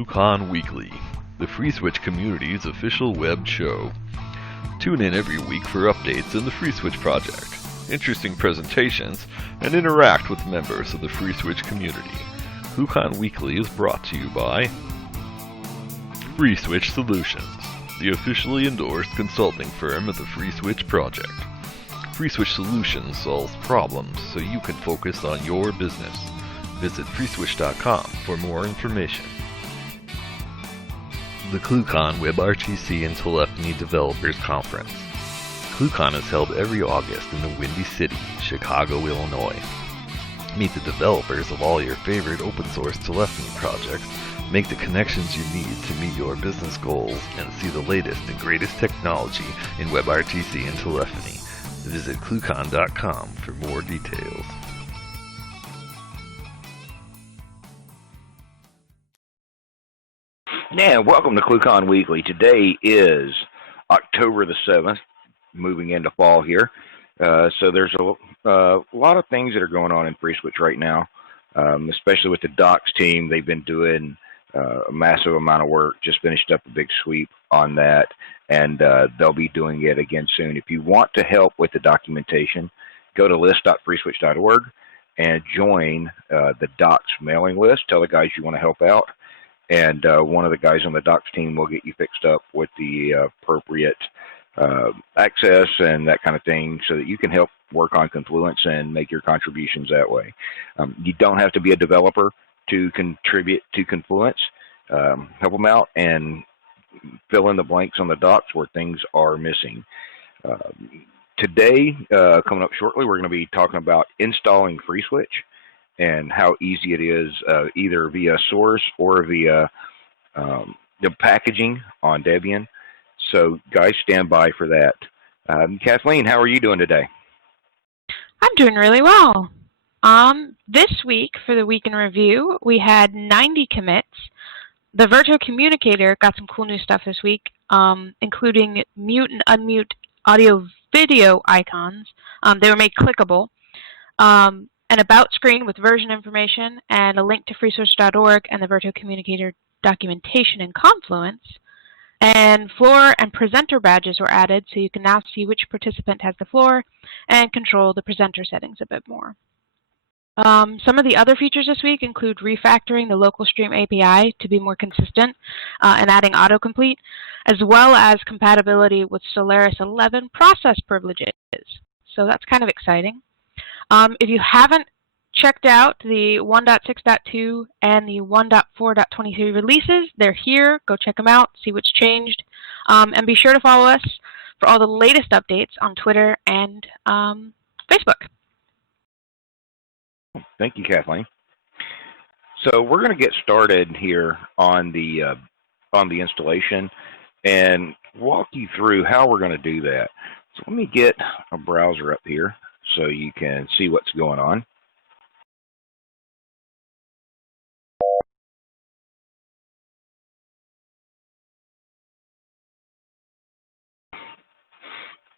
ClueCon Weekly, the FreeSWITCH community's official web show. Tune in every week for updates in the FreeSWITCH project, interesting presentations, and interact with members of the FreeSWITCH community. ClueCon Weekly is brought to you by FreeSWITCH Solutions, the officially endorsed consulting firm of the FreeSWITCH project. FreeSWITCH Solutions solves problems so you can focus on your business. Visit FreeSWITCH.com for more information. The ClueCon WebRTC and Telephony Developers Conference. ClueCon is held every August in the Windy City, Chicago, Illinois. Meet the developers of all your favorite open source telephony projects, make the connections you need to meet your business goals, and see the latest and greatest technology in WebRTC and telephony. Visit ClueCon.com for more details. Now, welcome to ClueCon Weekly. Today is October the 7th, moving into fall here. So there's a lot of things that are going on in FreeSWITCH right now, especially with the docs team. They've been doing a massive amount of work, just finished up a big sweep on that, and they'll be doing it again soon. If you want to help with the documentation, go to list.freeswitch.org and join the docs mailing list. Tell the guys you want to help out. And one of the guys on the docs team will get you fixed up with the appropriate access and that kind of thing so that you can help work on Confluence and make your contributions that way. You don't have to be a developer to contribute to Confluence. Help them out and fill in the blanks on the docs where things are missing. Today, coming up shortly, we're going to be talking about installing FreeSWITCH and how easy it is either via source or via the packaging on Debian. So guys, stand by for that. Kathleen, how are you doing today? I'm doing really well. This week, for the week in review, we had 90 commits. The Verto Communicator got some cool new stuff this week, including mute and unmute audio video icons. They were made clickable. An about screen with version information, and a link to freeswitch.org and the Verto Communicator documentation in Confluence. And floor and presenter badges were added, so you can now see which participant has the floor and control the presenter settings a bit more. Some of the other features this week include refactoring the local stream API to be more consistent and adding autocomplete, as well as compatibility with Solaris 11 process privileges. So that's kind of exciting. If you haven't checked out the 1.6.2 and the 1.4.23 releases, they're here. Go check them out, see what's changed. And be sure to follow us for all the latest updates on Twitter and Facebook. Thank you, Kathleen. So we're going to get started here on the installation and walk you through how we're going to do that. So let me get a browser up here so you can see what's going on.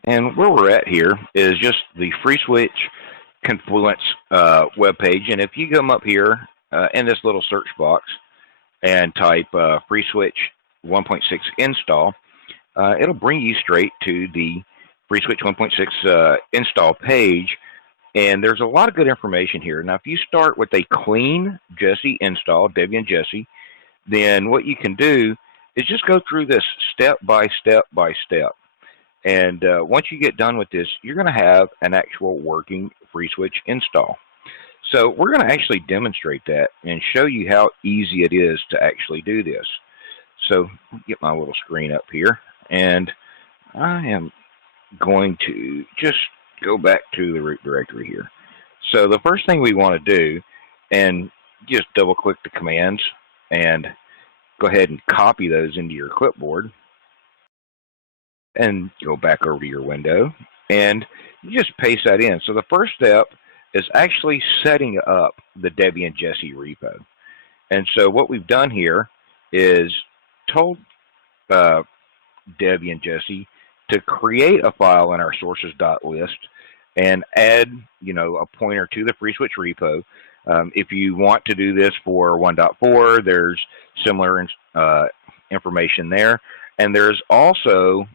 And where we're at here is just the FreeSWITCH Confluence webpage. And if you come up here in this little search box and type FreeSWITCH 1.6 install, it'll bring you straight to the FreeSWITCH 1.6 install page, and there's a lot of good information here. Now, if you start with a clean Jessie install, Debian Jessie, then what you can do is just go through this step by step by step. And once you get done with this, you're going to have an actual working FreeSWITCH install. So we're going to actually demonstrate that and show you how easy it is to actually do this. So get my little screen up here, and I am going to just go back to the root directory here. So the first thing we want to do, and just double click the commands and go ahead and copy those into your clipboard and go back over to your window and you just paste that in. So the first step is actually setting up the Debian Jessie repo. And so what we've done here is told Debian Jessie to create a file in our sources.list and add, a pointer to the FreeSWITCH repo If you want to do this for 1.4, there's similar information there. And there's also,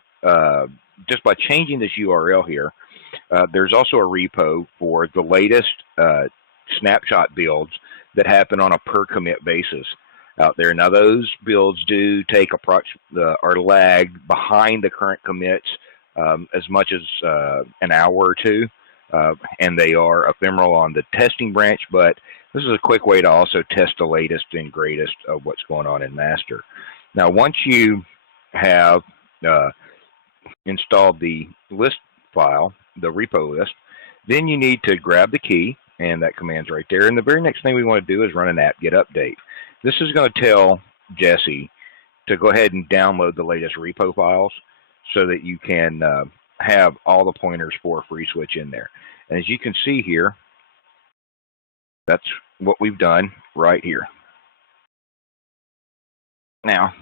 just by changing this URL here, there's also a repo for the latest snapshot builds that happen on a per commit basis out there. Now those builds do take or lag behind the current commits as much as an hour or two, and they are ephemeral on the testing branch, but this is a quick way to also test the latest and greatest of what's going on in master. Now once you have installed the list file, the repo list, then you need to grab the key, and that command's right there. And the very next thing we want to do is run an apt-get update. This is going to tell Jesse to go ahead and download the latest repo files so that you can have all the pointers for FreeSWITCH in there. And as you can see here, that's what we've done right here. Now,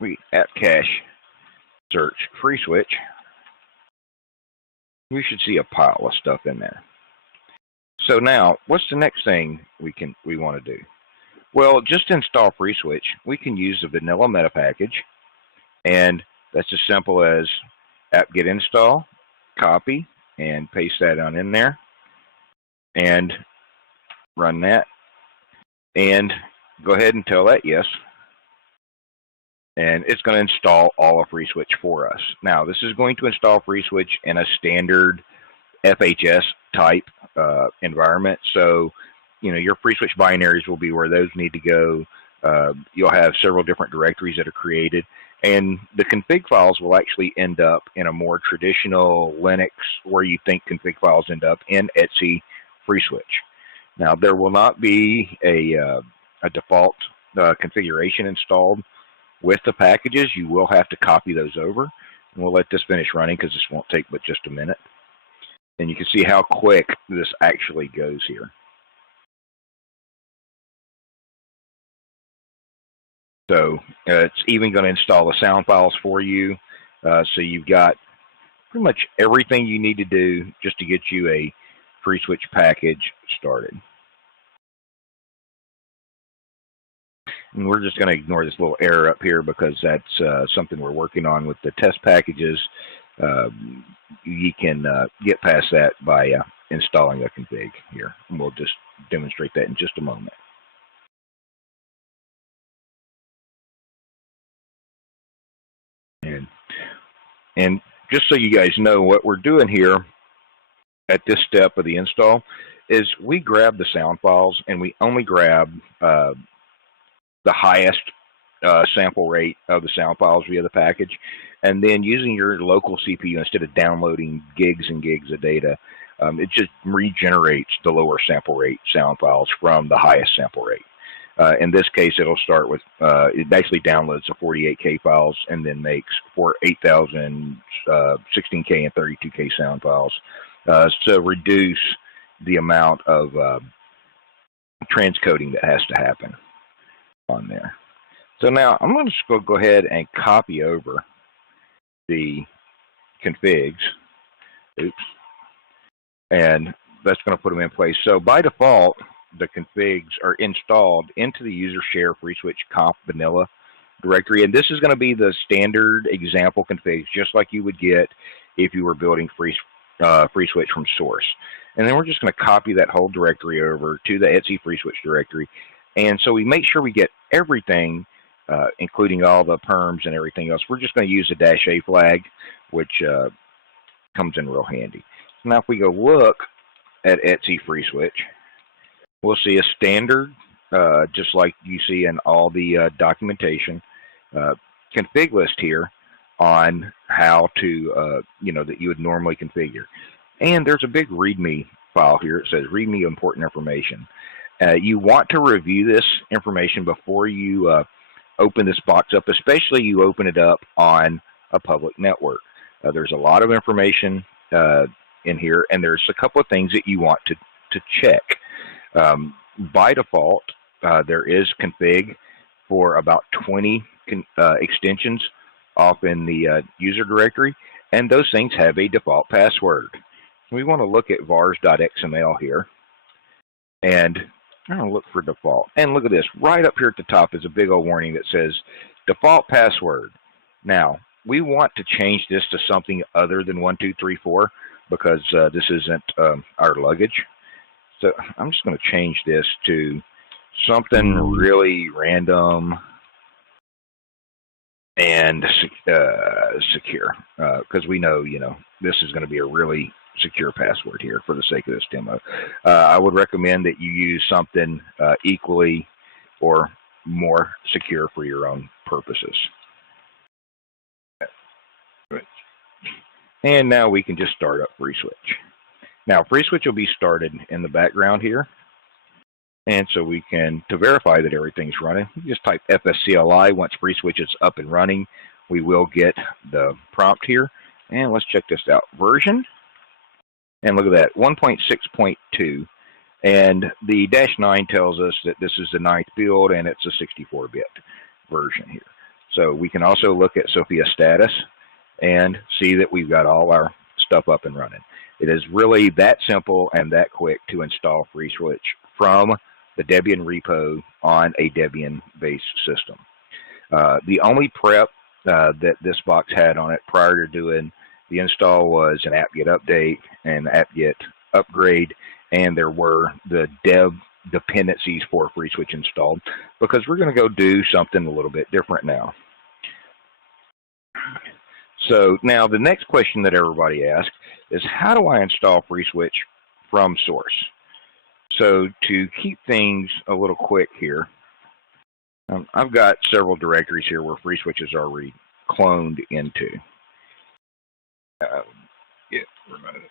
we apt cache search FreeSWITCH. We should see a pile of stuff in there. So now, what's the next thing we want to do? Well, just to install FreeSWITCH, we can use the vanilla meta package, and that's as simple as apt-get install, copy, and paste that on in there, and run that, and go ahead and tell that yes, and it's going to install all of FreeSWITCH for us. Now, this is going to install FreeSWITCH in a standard FHS type environment, so your FreeSWITCH binaries will be where those need to go. You'll have several different directories that are created, and the config files will actually end up in a more traditional Linux, where you think config files end up, in etc FreeSWITCH. Now, there will not be a default configuration installed with the packages. You will have to copy those over, and we'll let this finish running because this won't take but just a minute. And you can see how quick this actually goes here. So it's even going to install the sound files for you. So you've got pretty much everything you need to do just to get you a FreeSWITCH package started. And we're just going to ignore this little error up here because that's something we're working on with the test packages. You can get past that by installing a config here. And we'll just demonstrate that in just a moment. And just so you guys know, what we're doing here at this step of the install is we grab the sound files, and we only grab the highest sample rate of the sound files via the package. And then using your local CPU, instead of downloading gigs and gigs of data, it just regenerates the lower sample rate sound files from the highest sample rate. In this case, it'll start with, it actually downloads the 48K files and then makes 8,000, 16K and 32K sound files to reduce the amount of transcoding that has to happen on there. So now I'm going to go ahead and copy over the configs. Oops. And that's going to put them in place. So by default, the configs are installed into the user share FreeSWITCH conf vanilla directory, and this is going to be the standard example configs, just like you would get if you were building FreeSWITCH from source. And then we're just going to copy that whole directory over to the etc FreeSWITCH directory, and so we make sure we get everything, including all the perms and everything else. We're just going to use the -a flag, which comes in real handy. Now, if we go look at etc FreeSWITCH, we'll see a standard, just like you see in all the documentation, config list here on how to, that you would normally configure. And there's a big README file here. It says README important information. You want to review this information before you open this box up, especially you open it up on a public network. There's a lot of information in here, and there's a couple of things that you want to check. By default, there is config for about 20 extensions off in the user directory, and those things have a default password. We want to look at vars.xml here, and I'm going to look for default. And look at this. Right up here at the top is a big old warning that says default password. Now, we want to change this to something other than 1234 because this isn't our luggage. So I'm just going to change this to something really random and secure, because we know, this is going to be a really secure password here for the sake of this demo. I would recommend that you use something equally or more secure for your own purposes. And now we can just start up FreeSWITCH. Now, FreeSWITCH will be started in the background here. And so we can, to verify that everything's running, just type FSCLI. Once FreeSWITCH is up and running, we will get the prompt here. And let's check this out. Version. And look at that, 1.6.2. And the -9 tells us that this is the 9th build and it's a 64-bit version here. So we can also look at Sophia status and see that we've got all our stuff up and running. It is really that simple and that quick to install FreeSWITCH from the Debian repo on a Debian-based system. The only prep that this box had on it prior to doing the install was an apt-get update and apt-get upgrade, and there were the dev dependencies for FreeSWITCH installed, because we're going to go do something a little bit different now. So now the next question that everybody asks is, how do I install FreeSWITCH from source? So to keep things a little quick here, I've got several directories here where FreeSWITCH is already cloned into. Get remote.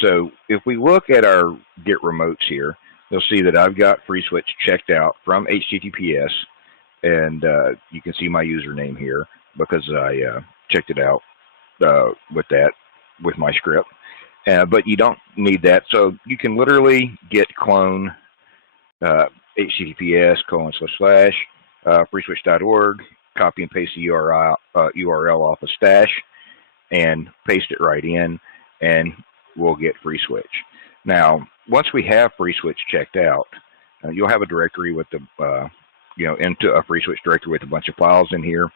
So if we look at our get remotes here, you'll see that I've got FreeSWITCH checked out from HTTPS, and you can see my username here because I checked it out with my script. But you don't need that, so you can literally git clone https://freeswitch.org, copy and paste the URL off of stash, and paste it right in, and we'll get FreeSWITCH. Now, once we have FreeSWITCH checked out, you'll have a directory with the, into a FreeSWITCH directory with a bunch of files in here,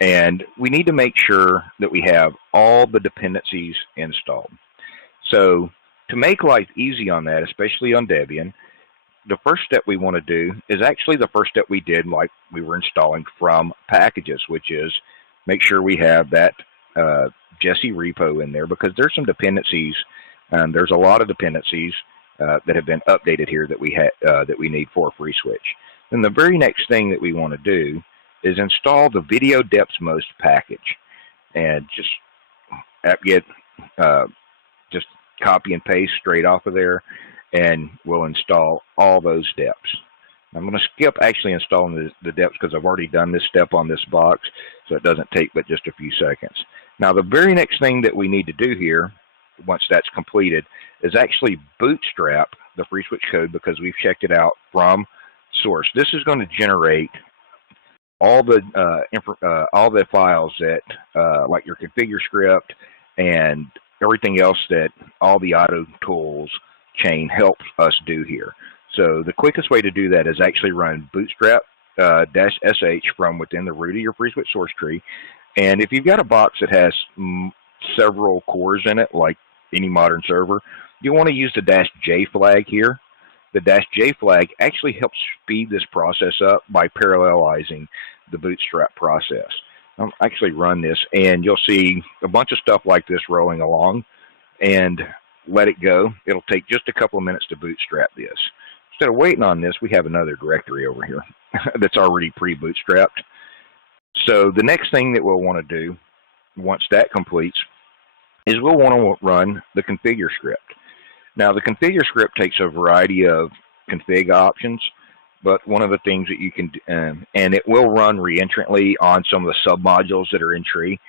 and we need to make sure that we have all the dependencies installed. So to make life easy on that, especially on Debian, the first step we want to do is actually the first step we did like we were installing from packages, which is make sure we have that Jesse repo in there, because there's some dependencies, there's a lot of dependencies that have been updated here that we need for FreeSWITCH. Then the very next thing that we want to do is install the Video Depths Most package, and just apt-get just copy and paste straight off of there, and we'll install all those depths. I'm going to skip actually installing the depths because I've already done this step on this box, so it doesn't take but just a few seconds. Now, the very next thing that we need to do here, once that's completed, is actually bootstrap the FreeSWITCH code, because we've checked it out from source. This is going to generate all the files that, like your configure script and everything else that all the auto tools chain helps us do here. So the quickest way to do that is actually run bootstrap -sh from within the root of your FreeSWITCH source tree. And if you've got a box that has several cores in it, like any modern server, you want to use the -j flag here. The -j flag actually helps speed this process up by parallelizing the bootstrap process. I'll actually run this, and you'll see a bunch of stuff like this rolling along, and let it go. It'll take just a couple of minutes to bootstrap this. Instead of waiting on this, we have another directory over here that's already pre-bootstrapped. So the next thing that we'll want to do once that completes is we'll want to run the configure script. Now, the configure script takes a variety of config options, but one of the things that you can, and it will run reentrantly on some of the submodules that are in tree.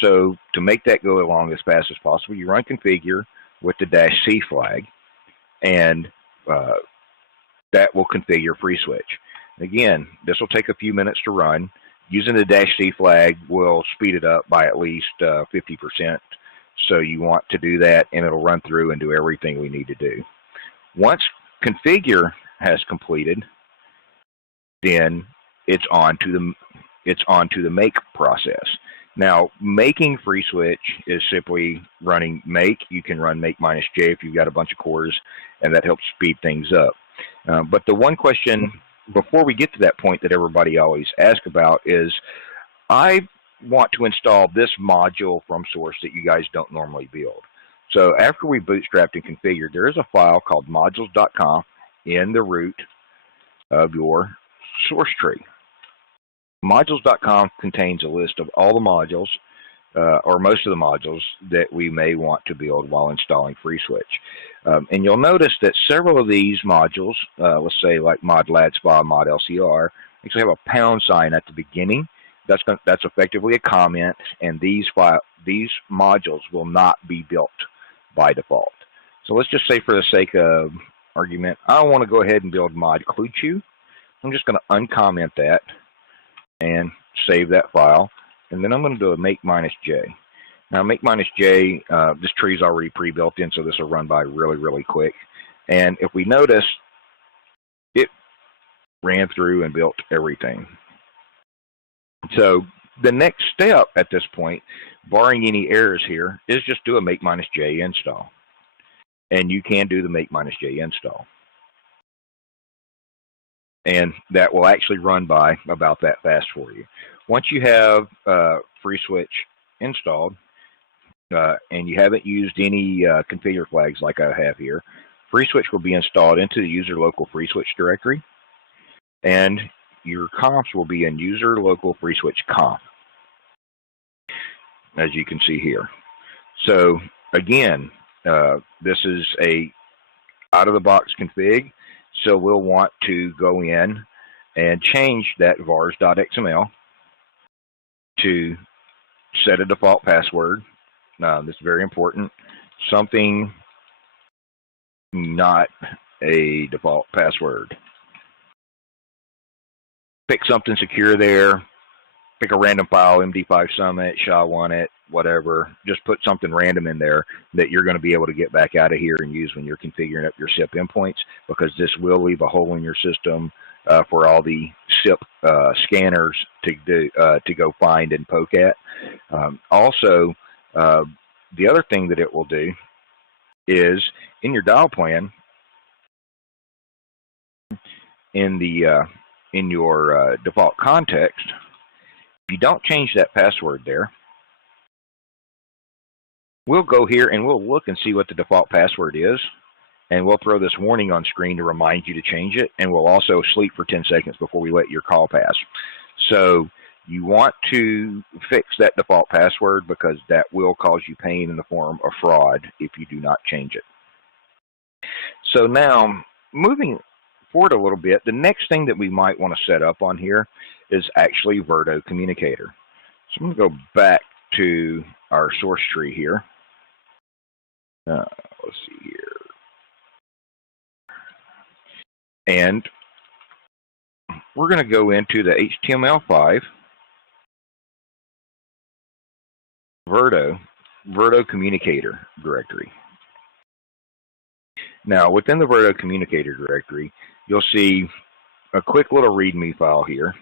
So to make that go along as fast as possible, you run configure with the -c flag, and that will configure FreeSWITCH. Again, this will take a few minutes to run. Using the -c flag will speed it up by at least 50%. So you want to do that, and it'll run through and do everything we need to do. Once configure has completed, then it's on to the make process. Now, making FreeSWITCH is simply running make. You can run make -j if you've got a bunch of cores, and that helps speed things up. But the one question before we get to that point that everybody always asks about is, I want to install this module from source that you guys don't normally build. So after we bootstrapped and configured, there is a file called modules.conf in the root of your source tree. Modules.conf contains a list of all the modules, or most of the modules, that we may want to build while installing FreeSWITCH. And you'll notice that several of these modules, let's say like mod LADSPA, mod LCR, actually have a pound sign at the beginning. That's effectively a comment, and these modules will not be built by default. So let's just say, for the sake of argument, I want to go ahead and build mod ClueCon. I'm just going to uncomment that and save that file, and then I'm going to do a make -j. Now, make -j, this tree is already pre-built in, so this will run by really, really quick. And if we notice, it ran through and built everything. So the next step at this point, barring any errors here, is just do a make -j install. And you can do the make -j install. And that will actually run by about that fast for you. Once you have FreeSWITCH installed, and you haven't used any configure flags like I have here, FreeSWITCH will be installed into the user local FreeSWITCH directory, and your comps will be in user local FreeSWITCH conf, as you can see here. So again, this is a out-of-the-box config, so we'll want to go in and change that vars.xml to set a default password. This is very important. Something not a default password. Pick something secure there. Pick a random file, MD5 Summit, SHA-1it, whatever. Just put something random in there that you're going to be able to get back out of here and use when you're configuring up your SIP endpoints, because this will leave a hole in your system for all the SIP scanners to go find and poke at. Also, the other thing that it will do is, in your dial plan, in your default context, if you don't change that password there, we'll go here and we'll look and see what the default password is, and we'll throw this warning on screen to remind you to change it, and we'll also sleep for 10 seconds before we let your call pass. So you want to fix that default password, because that will cause you pain in the form of fraud if you do not change it. So now, moving forward a little bit, the next thing that we might want to set up on here is actually Verto Communicator. So I'm going to go back to our source tree here. Let's see here. And we're going to go into the HTML5 Verto Communicator directory. Now, within the Verto Communicator directory, you'll see a quick little README file here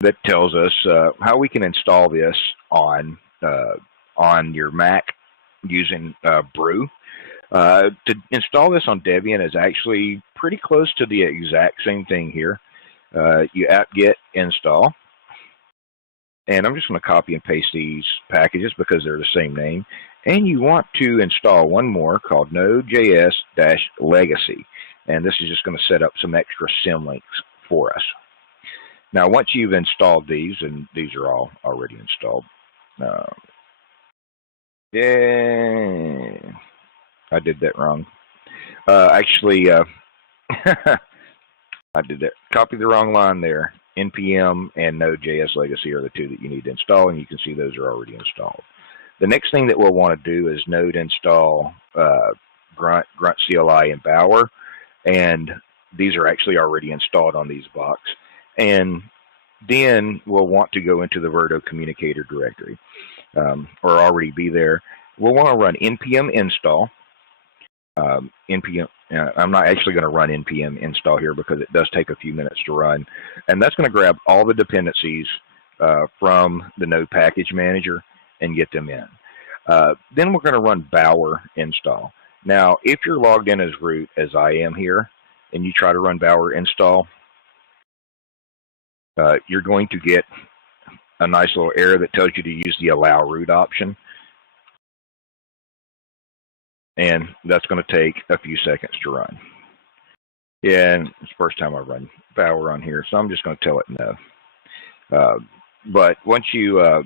that tells us how we can install this on your Mac using Brew. To install this on Debian is actually pretty close to the exact same thing here. You apt-get install, and I'm just going to copy and paste these packages because they're the same name. And you want to install one more called Node.js-legacy, and this is just going to set up some extra symlinks for us. Now, once you've installed these, and these are all already installed, yeah, I did that wrong. Actually, I did that. Copy the wrong line there. NPM and Node.js Legacy are the two that you need to install, and you can see those are already installed. The next thing that we'll want to do is node install Grunt CLI, and Bower, and these are actually already installed on these box. And then we'll want to go into the Verto Communicator directory, or already be there. We'll want to run npm install, npm I'm not actually going to run npm install here because it does take a few minutes to run. And that's going to grab all the dependencies from the node package manager and get them in. Then we're going to run Bower install. Now, if you're logged in as root, as I am here, and you try to run Bower install, you're going to get a nice little error that tells you to use the allow root option. And that's going to take a few seconds to run. And it's the first time I run Bower on here, so I'm just going to tell it no. But once you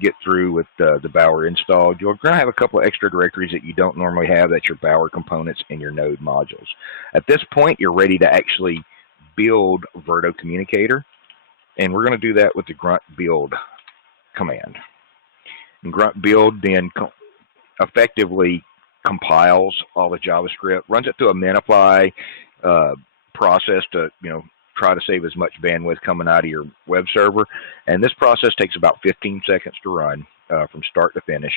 get through with the Bower install, you're going to have a couple of extra directories that you don't normally have. That's your Bower components and your node modules. At this point, you're ready to actually build Verto Communicator, and we're going to do that with the grunt build command. And grunt build then effectively compiles all the JavaScript, runs it through a minify process to try to save as much bandwidth coming out of your web server. And this process takes about 15 seconds to run from start to finish.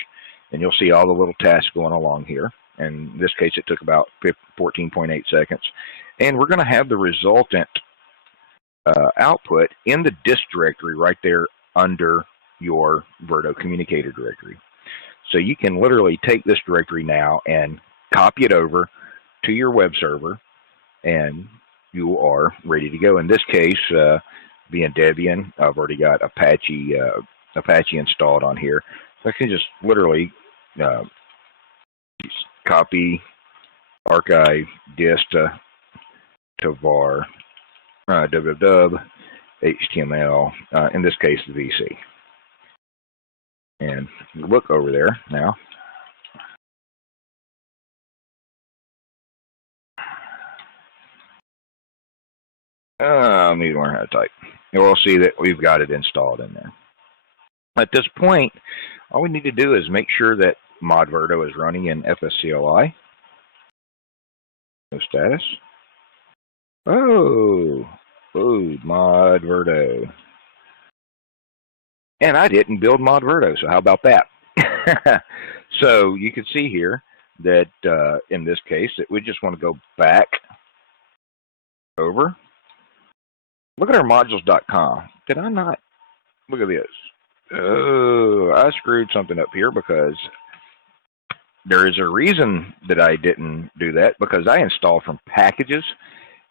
And you'll see all the little tasks going along here. And in this case, it took about 14.8 seconds. And we're going to have the resultant output in the dist directory right there under your Verto Communicator directory. So you can literally take this directory now and copy it over to your web server, and you are ready to go. In this case, being Debian, I've already got Apache installed on here. So I can just literally copy archive dist to var www HTML, in this case the VC. And look over there now. I need to learn how to type. And we'll see that we've got it installed in there. At this point, all we need to do is make sure that mod Verto is running in FSCLI. No status. Oh, mod Verto. And I didn't build mod Verto, so how about that? So you can see here that in this case, that we just want to go back over. Look at our modules.com. Did I not? Look at this. Oh, I screwed something up here because there is a reason that I didn't do that, because I installed from packages.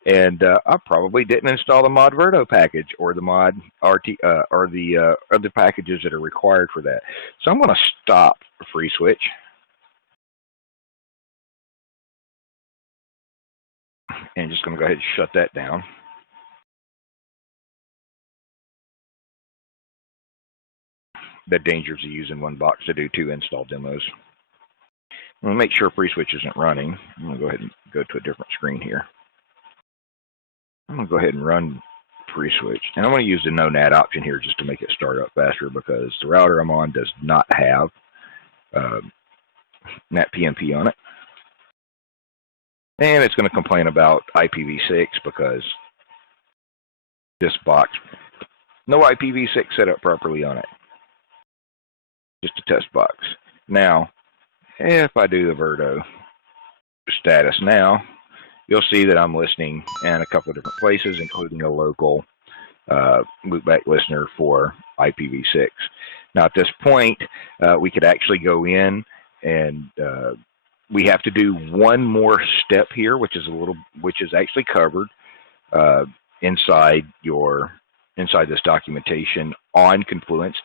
And I probably didn't install the mod Verto package or the mod RT or the other packages that are required for that. So I'm going to stop FreeSWITCH. And just going to go ahead and shut that down. The dangers of using one box to do 2 install demos. I'm going to make sure FreeSWITCH isn't running. I'm going to go ahead and go to a different screen here. I'm going to go ahead and run FreeSWITCH. And I'm going to use the no NAT option here just to make it start up faster, because the router I'm on does not have NAT PMP on it. And it's going to complain about IPv6 because this box, no IPv6 set up properly on it. Just a test box. Now, if I do the Verto status now, you'll see that I'm listening in a couple of different places, including a local loopback listener for IPv6. Now, at this point, we could actually go in and we have to do one more step here, which is actually covered inside this documentation on Confluence,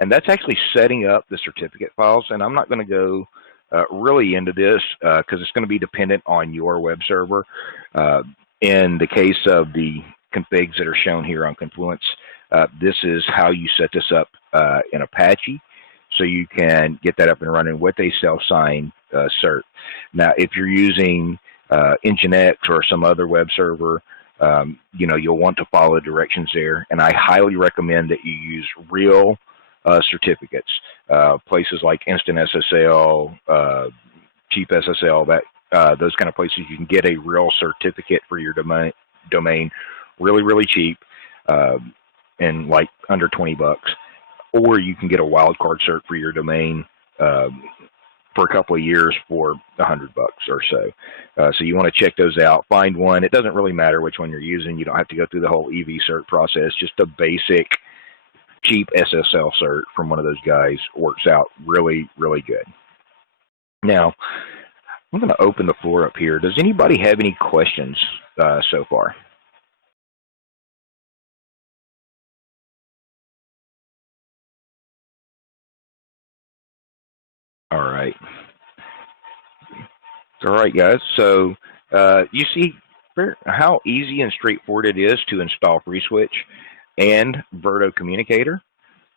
and that's actually setting up the certificate files. And I'm not going to go really into this because it's going to be dependent on your web server. In the case of the configs that are shown here on Confluence, this is how you set this up in Apache, so you can get that up and running with a self-signed cert. Now, if you're using Nginx or some other web server, you'll want to follow directions there, and I highly recommend that you use real certificates. Places like Instant SSL, Cheap SSL, those kind of places, you can get a real certificate for your domain really, really cheap, and like under $20. Or you can get a wildcard cert for your domain for a couple of years for $100 or so. So you want to check those out. Find one. It doesn't really matter which one you're using. You don't have to go through the whole EV cert process. Just a basic, cheap SSL cert from one of those guys works out really, really good. Now, I'm going to open the floor up here. Does anybody have any questions so far? All right. All right, guys. So you see how easy and straightforward it is to install FreeSWITCH and Verto Communicator.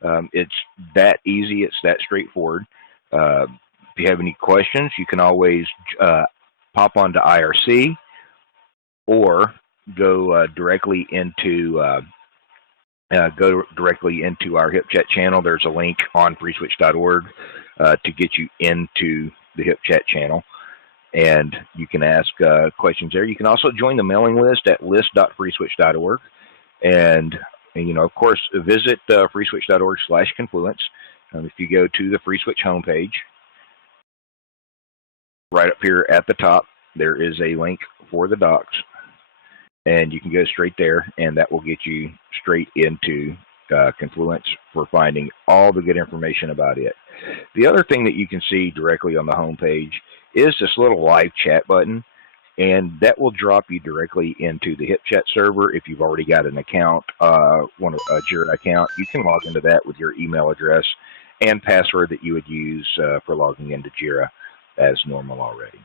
It's that easy. It's that straightforward. If you have any questions, you can always pop onto IRC or go directly into our HipChat channel. There's a link on FreeSWITCH.org to get you into the HipChat channel, and you can ask questions there. You can also join the mailing list at list.freeswitch.org, and you know, of course, visit freeswitch.org/confluence. If you go to the FreeSWITCH homepage, right up here at the top, there is a link for the docs, and you can go straight there, and that will get you straight into Confluence for finding all the good information about it. The other thing that you can see directly on the homepage is this little live chat button, and that will drop you directly into the HipChat server. If you've already got an account, a Jira account, you can log into that with your email address and password that you would use for logging into Jira as normal already.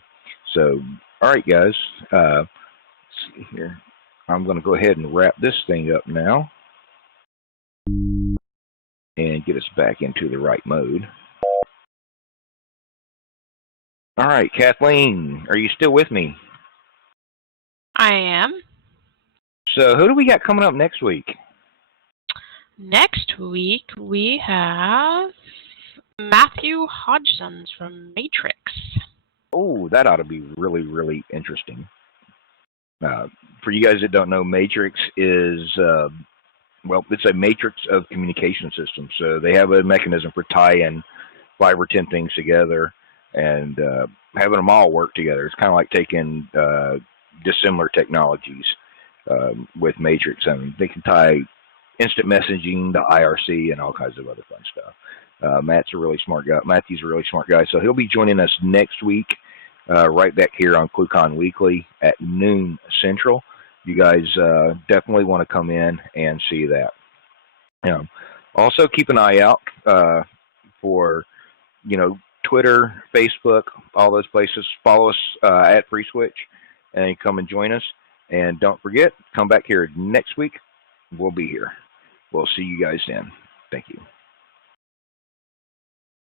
So, all right, guys, let's see here. I'm going to go ahead and wrap this thing up now and get us back into the right mode. All right, Kathleen, are you still with me? I am. So who do we got coming up next week? Next week we have Matthew Hodgson's from Matrix. Oh, that ought to be really, really interesting. For you guys that don't know, Matrix is, well, it's a matrix of communication systems. So they have a mechanism for tying 5 or 10 things together and having them all work together. It's kind of like taking dissimilar technologies with Matrix. I mean, they can tie instant messaging to IRC and all kinds of other fun stuff. Matt's a really smart guy. Matthew's a really smart guy. So he'll be joining us next week, right back here on ClueCon Weekly at noon Central. You guys definitely want to come in and see that. Also, keep an eye out for, you know, Twitter, Facebook, all those places. Follow us at FreeSWITCH and come and join us. And don't forget, come back here next week. We'll be here. We'll see you guys then. Thank you.